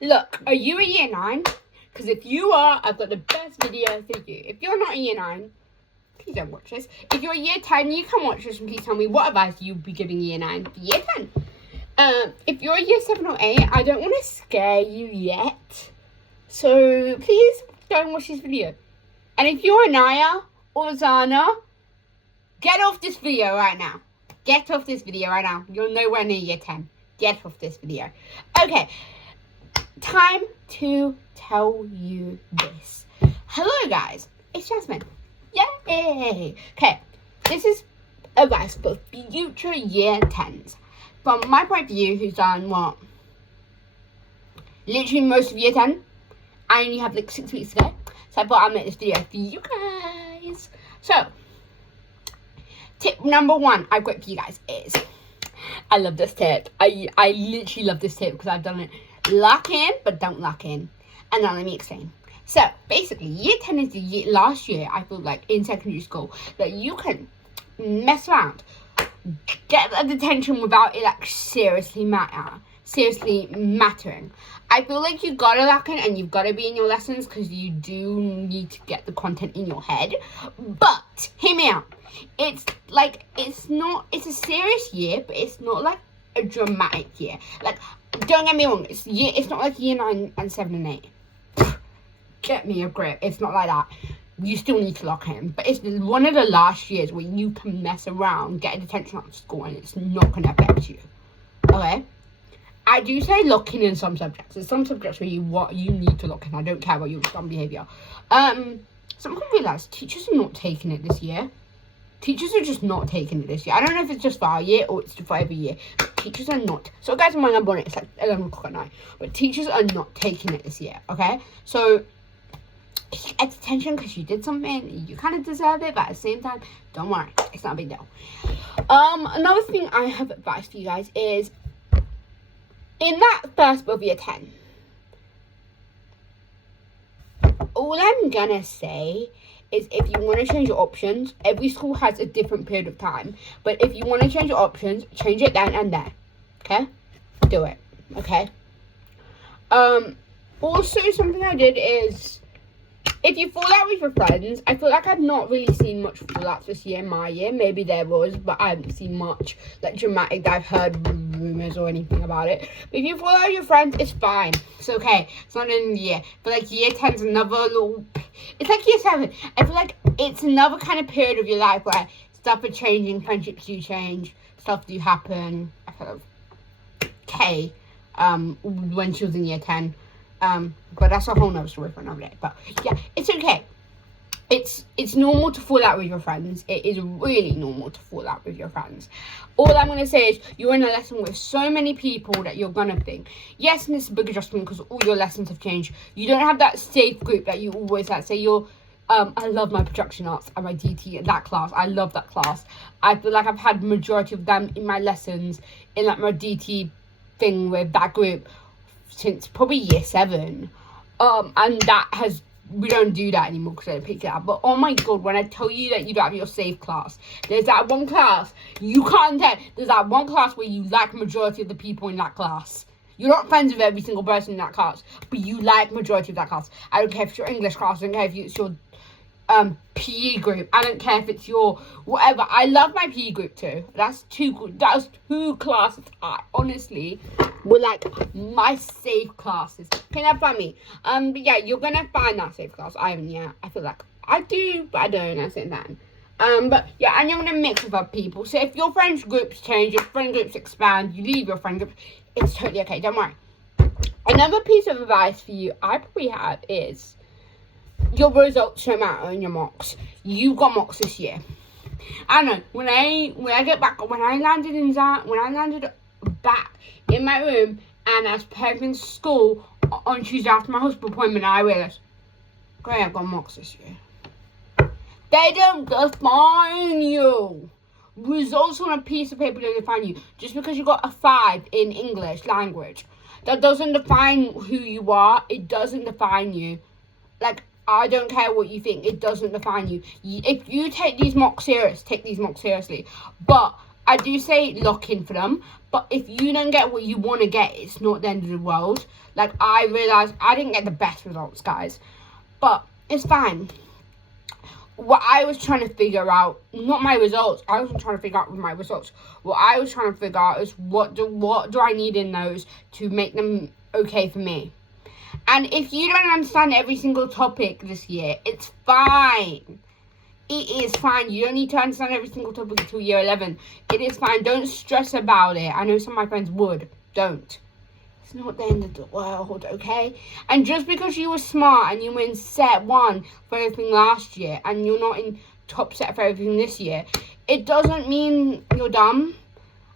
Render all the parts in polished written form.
Look, are you a year 9? Because if you are, I've got the best video for you. If you're not a year 9, please don't watch this. If you're a year 10, you can watch this and please tell me what advice you'd be giving year 9 for year 10. If you're a year 7 or 8, I don't want to scare you yet. So please don't watch this video. And if you're Anaya or Zana, get off this video right now. Get off this video right now. You're nowhere near year 10. Get off this video. Okay. Time to tell you this. Hello guys, it's Jasmine. Yay! Okay, this is advice for future year 10s. From my point of view, who's done what? Literally most of year 10. I only have like 6 weeks to go. So I thought I'd make this video for you guys. So, tip number 1 I've got for you guys is, I love this tip. I literally love this tip because I've done it. Lock in, but don't lock in. And now let me explain. So, basically, year 10 is the last year, I feel like, in secondary school, that you can mess around, get the attention without it, like, seriously mattering. I feel like you've got to lock in and you've got to be in your lessons because you do need to get the content in your head. But, hear me out. It's a serious year, but it's not, like, a dramatic year. Like, don't get me wrong, it's not like year 9 and 7 and 8. Get me a grip. It's not like that. You still need to lock in. But it's one of the last years where you can mess around, get attention out of school, and it's not going to affect you. Okay? I do say lock in some subjects. There's some subjects where you need to lock in. I don't care about your fun behaviour. Someone realised teachers are not taking it this year. Teachers are just not taking it this year. I don't know if it's just for our year or it's for every year. But teachers are not. So guys, when I'm on it, it's like 11 o'clock at night. But teachers are not taking it this year, okay? So, if you get attention because you did something, you kind of deserve it. But at the same time, don't worry. It's not a big deal. Another thing I have advice for you guys is, in that first of year 10, all I'm going to say is if you want to change your options, every school has a different period of time. But if you want to change your options, change it then and there. Okay? Do it. Okay? Also, something I did is, if you fall out with your friends, I feel like I've not really seen much fallouts this year in my year. Maybe there was, but I haven't seen much, like, dramatic that I've heard rumours or anything about it. But if you fall out with your friends, it's fine. It's okay. It's not in the year. But, like, year 10's another little... It's like year 7. I feel like it's another kind of period of your life where stuff are changing, friendships do change, stuff do happen. I feel like Kay, when she was in year 10. But that's a whole nother story for another day. But yeah, it's okay. It's normal to fall out with your friends. It is really normal to fall out with your friends. All I'm going to say is you're in a lesson with so many people that you're going to think, yes, and it's a big adjustment because all your lessons have changed. You don't have that safe group that you always had. Say you're, I love my production arts and my DT, that class. I love that class. I feel like I've had majority of them in my lessons in like my DT thing with that group since probably year 7. And that has, we don't do that anymore because I don't pick it up. But oh my god, when I tell you that you don't have your safe class, there's that one class, you can't tell, there's that one class where you like majority of the people in that class. You're not friends with every single person in that class, but you like majority of that class. I don't care if it's your English class, I don't care if it's your PE group, I don't care if it's your whatever. I love my PE group too. That's two classes I honestly were like my safe classes. Okay, now find me. But yeah, you're gonna find that safe class. I haven't yet. I feel like I do, but I don't at the same time. But yeah, and you're gonna mix with other people. So if your friends groups change, your friend groups expand, you leave your friend group, it's totally okay, don't worry. Another piece of advice for you I probably have is your results don't matter in your mocks. You got mocks this year. I don't know, when I get back, when I landed back in my room and I was preparing for school on Tuesday after my hospital appointment, I realised, great, I've got mocks this year. They don't define you. Results on a piece of paper don't define you. Just because you got a 5 in English language, that doesn't define who you are. It doesn't define you. Like, I don't care what you think. It doesn't define you. If you take these mocks serious, take these mocks seriously. But I do say lock in for them, but if you don't get what you want to get, it's not the end of the world. Like, I realised I didn't get the best results, guys, but it's fine. What I was trying to figure out, not my results, I wasn't trying to figure out with my results. What I was trying to figure out is what do I need in those to make them okay for me. And if you don't understand every single topic this year, it's fine. It is fine. You don't need to understand every single topic until year 11. It is fine. Don't stress about it. I know some of my friends would. Don't. It's not the end of the world, okay? And just because you were smart and you were in set 1 for everything last year and you're not in top set for everything this year, it doesn't mean you're dumb.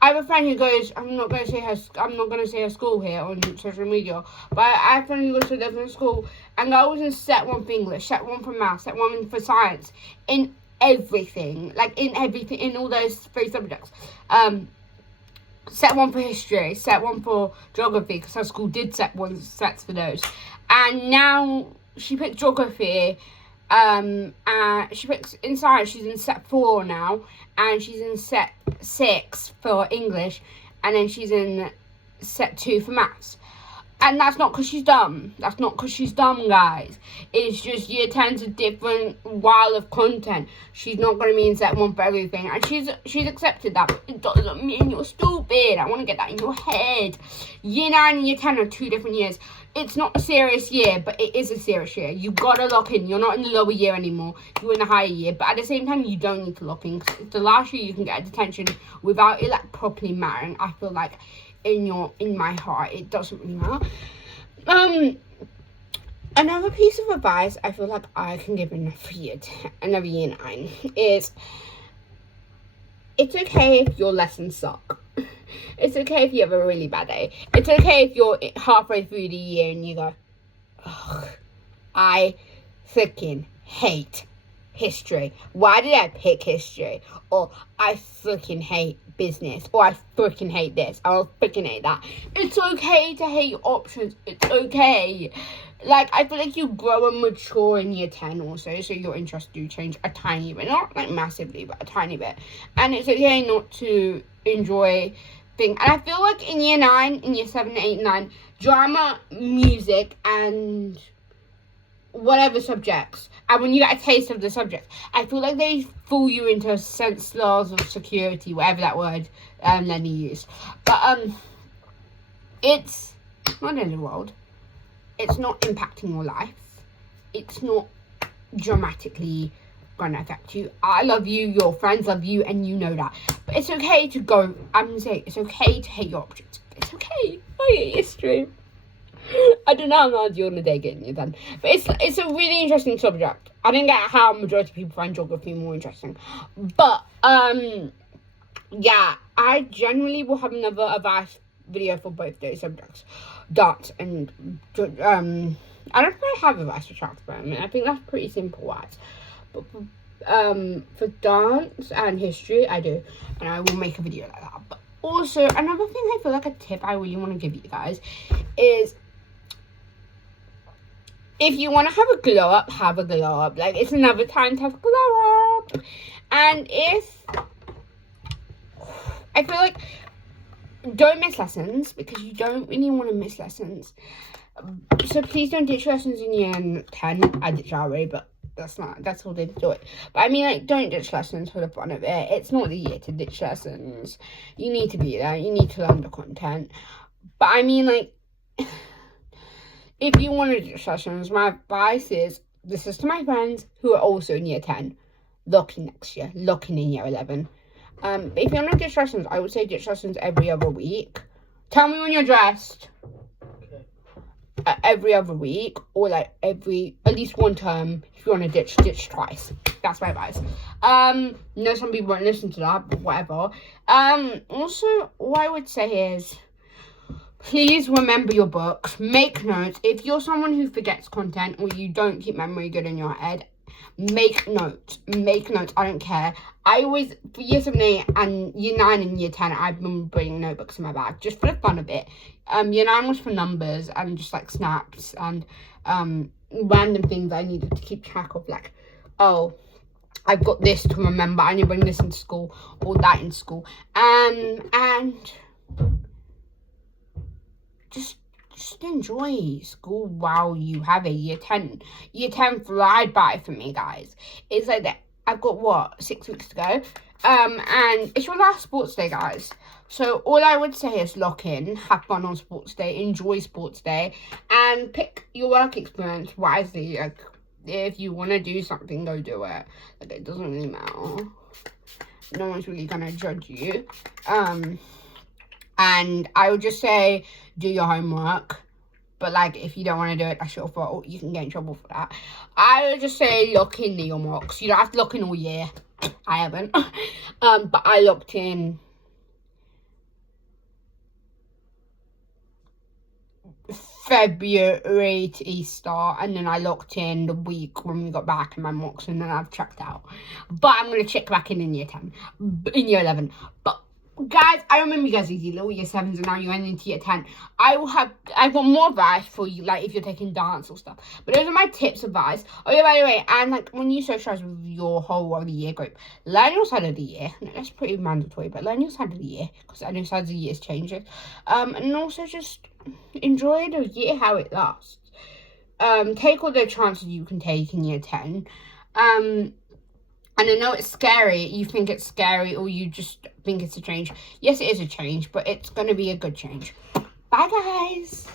I have a friend who goes, I'm not going to say her school here on social media, but I have a friend who goes to a different school, and I was in set 1 for English, set 1 for maths, set 1 for science, in everything, in all those 3 subjects. Set 1 for history, set 1 for geography, because her school did sets for those. And now she picked geography, and she picks in science, she's in set 4 now, and she's in set 6 for English, and then she's in set 2 for maths. And that's not because she's dumb. That's not because she's dumb, guys. It's just year 10's a different while of content. She's not going to be in set 1 for everything. And she's accepted that. But it doesn't mean you're stupid. I want to get that in your head. Year 9 and year 10 are 2 different years. It's not a serious year, but it is a serious year. You've got to lock in. You're not in the lower year anymore. You're in the higher year. But at the same time, you don't need to lock in. Because it's the last year you can get a detention without it properly mattering. I feel like in my heart, it doesn't really matter. Another piece of advice I feel like I can give another year 9 is, it's okay if your lessons suck. It's okay if you have a really bad day. It's okay if you're halfway through the year and you go, ugh, I freaking hate history. Why did I pick history? Or I freaking hate business. Or I freaking hate this. I freaking hate that. It's okay to hate options. It's okay. Like, I feel like you grow and mature in year 10 also, so your interests do change a tiny bit. Not like massively, but a tiny bit. And it's okay not to enjoy things. And I feel like in year 9, in year 7, 8, 9, drama, music, and whatever subjects, and when you get a taste of the subject, I feel like they fool you into a sense of security, whatever that word Lenny used. But it's not the end of the world. It's not impacting your life. It's not dramatically gonna affect you. I love you, your friends love you, and you know that. But it's okay to go, I'm gonna say, it's okay to hate your objects. It's okay. I hate history. I don't know how hard you're gonna take it then. But it's a really interesting subject. I didn't get how majority of people find geography more interesting. But yeah, I generally will have another advice video for both those subjects. Dance and I don't think I have advice for transferment. I think that's pretty simple words. But for dance and history, I do, and I will make a video like that. But also, another thing I feel like a tip I really want to give you guys is, if you want to have a glow up, have a glow up. Like, it's another time to have a glow up. And if, I feel like, don't miss lessons, because you don't really want to miss lessons. So please don't ditch lessons in year 10. I ditched already, but that's all they do it. But I mean, like, don't ditch lessons for the fun of it. It's not the year to ditch lessons. You need to be there. You need to learn the content. But I mean, like, if you want to ditch lessons, my advice is, this is to my friends who are also in year 10. Lock in next year. Lock in year 11. But if you want to ditch lessons, I would say ditch lessons every other week. Tell me when you're dressed. Every other week, or like at least one term. If you want to ditch twice. That's my advice. No, some people won't listen to that, but whatever. Also, what I would say is, please remember your books. Make notes. If you're someone who forgets content, or you don't keep memory good in your head, make notes. I don't care. I always, for year 7, 8, and year 9 and year 10, I've been bringing notebooks in my bag just for the fun of it. Year 9 was for numbers and just like snaps and random things I needed to keep track of, like, oh, I've got this to remember. I need to bring this into school or that in school. And just enjoy school while you have a year 10. Year 10 flied by for me, guys. It's like that. I've got, what, 6 weeks to go? And it's your last sports day, guys. So all I would say is lock in, have fun on sports day, enjoy sports day, and pick your work experience wisely. Like, if you want to do something, go do it. Like, it doesn't really matter. No one's really gonna judge you. And I would just say, do your homework. But, like, if you don't want to do it, that's your fault. You can get in trouble for that. I would just say lock in your mocks. You don't have to lock in all year. I haven't. But I locked in February to Easter, and then I locked in the week when we got back in my mocks, and then I've checked out. But I'm going to check back in year 10, in year 11. But guys, I remember you guys as your little year 7s, and now you're into year 10. I've got more advice for you, like if you're taking dance or stuff. But those are my tips, advice. Oh yeah, by the way, and like when you socialize with your whole of the year group, learn your side of the year. That's pretty mandatory, but learn your side of the year, because I know sides of the years changes. And also just enjoy the year how it lasts. Take all the chances you can take in year 10. And I know it's scary, you think it's scary, or you just think it's a change. Yes, it is a change, but it's going to be a good change. Bye, guys.